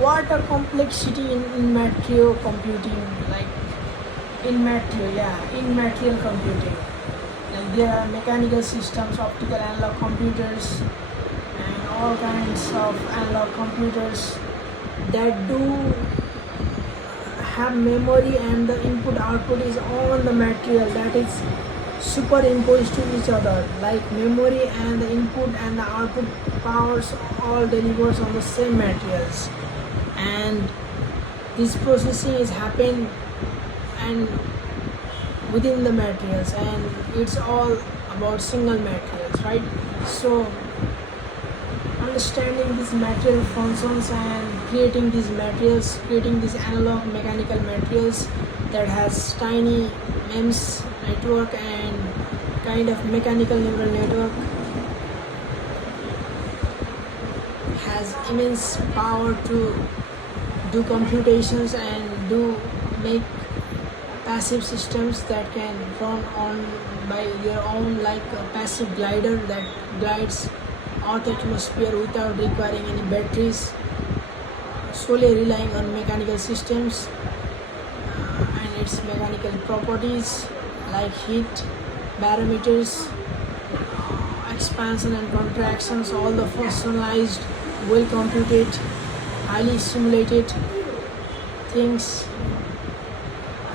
what a complexity in matrio computing, like in material computing. Like there are mechanical systems, optical analog computers, and all kinds of analog computers that do have memory, and the input output is on the material that is superimposed to each other, like memory and the input and the output powers all delivers on the same materials, and this processing is happening and within the materials, and it's all about single materials, right? So understanding these material functions and creating these materials, creating these analog mechanical materials that has tiny MEMS network and kind of mechanical neural network has immense power to do computations and do make passive systems that can run on by their own, like a passive glider that glides Earth atmosphere without requiring any batteries, solely relying on mechanical systems and its mechanical properties like heat, parameters, expansion and contractions, all the personalized, well computed, highly simulated things.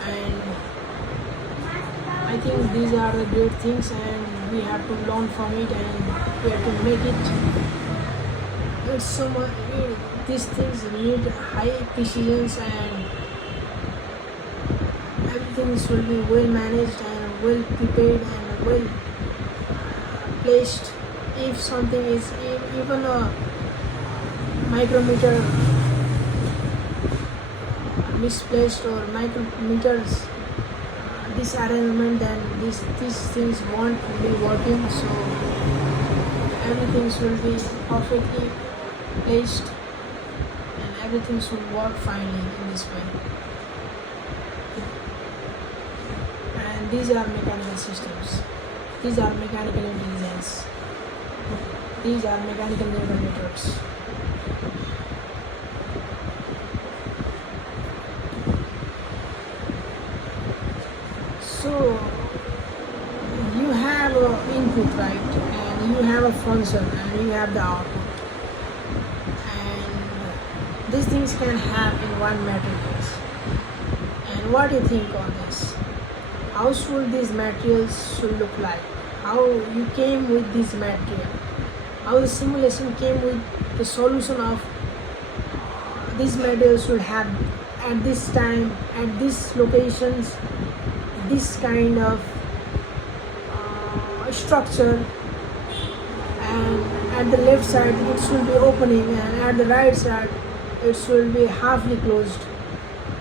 And I think these are the great things, and we have to learn from it, and we have to make it. It's so much. These things need high precision, and everything should be well managed and well prepared and well placed. If something is even a micrometer misplaced or micrometers disarrangement, then these things won't be working. So everything should be perfectly placed and everything should work finely in this way. And these are mechanical systems, these are mechanical intelligence, these are mechanical neural networks. So you have an input, right, and you have a function and you have the output, and these things can have in one matrix. And what do you think on this? How should these materials should look like? How you came with this material? How the simulation came with the solution of these materials should have at this time, at these locations, this kind of structure, and at the left side it should be opening, and at the right side it should be halfly closed.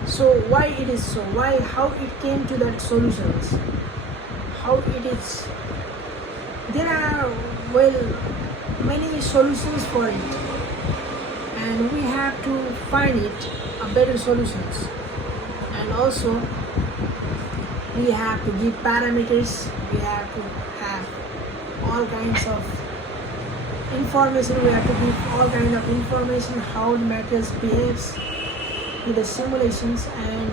So why it is so? Why? How it came to that solutions? How it is? There are many solutions for it, and we have to find it a better solutions. And also we have to give parameters, we have to have all kinds of information, we have to give all kind of information how the materials behaves in the simulations, and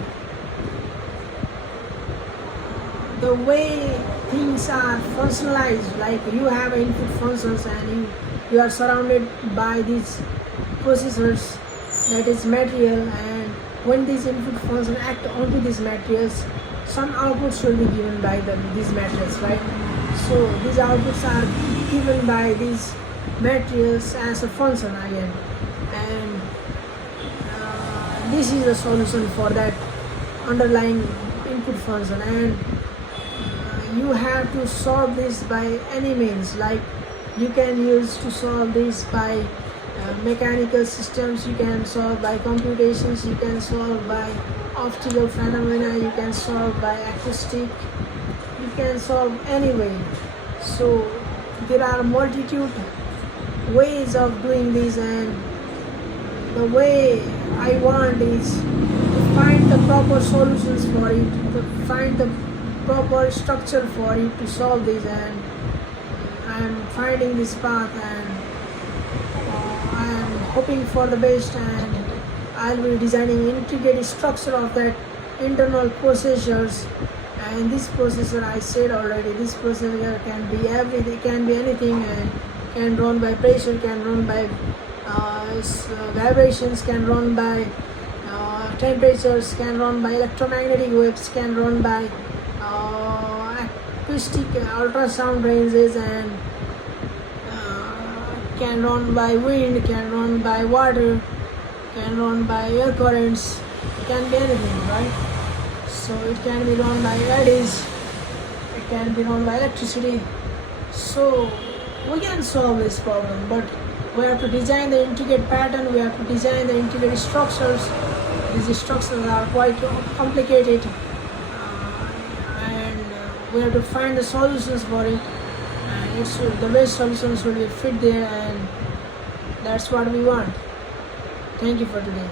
the way things are functionalized, like you have input functions and you are surrounded by these processors, that is material, and when these input functions act onto these materials, some outputs will be given by these materials, right? So these outputs are given by these materials as a function again, and this is the solution for that underlying input function. And you have to solve this by any means, like you can use to solve this by mechanical systems, you can solve by computations, you can solve by optical phenomena, you can solve by acoustic, you can solve any way. So there are multitude ways of doing this, and the way I want is to find the proper solutions for it, to find the proper structure for it to solve this, and I am finding this path, and I am hoping for the best, and I'll be designing intricate structure of that internal processors. And this processor, I said already, this processor can be everything, can be anything, and can run by pressure, can run by vibrations, can run by temperatures, can run by electromagnetic waves, can run by acoustic ultrasound ranges, and can run by wind, can run by water, can run by air currents. It can be anything, right? So it can be run by eddies, it can be run by electricity. So we can solve this problem, but we have to design the intricate pattern, we have to design the intricate structures. These structures are quite complicated, and we have to find the solutions for it, and the best solutions will be fit there, and that's what we want. Thank you for today.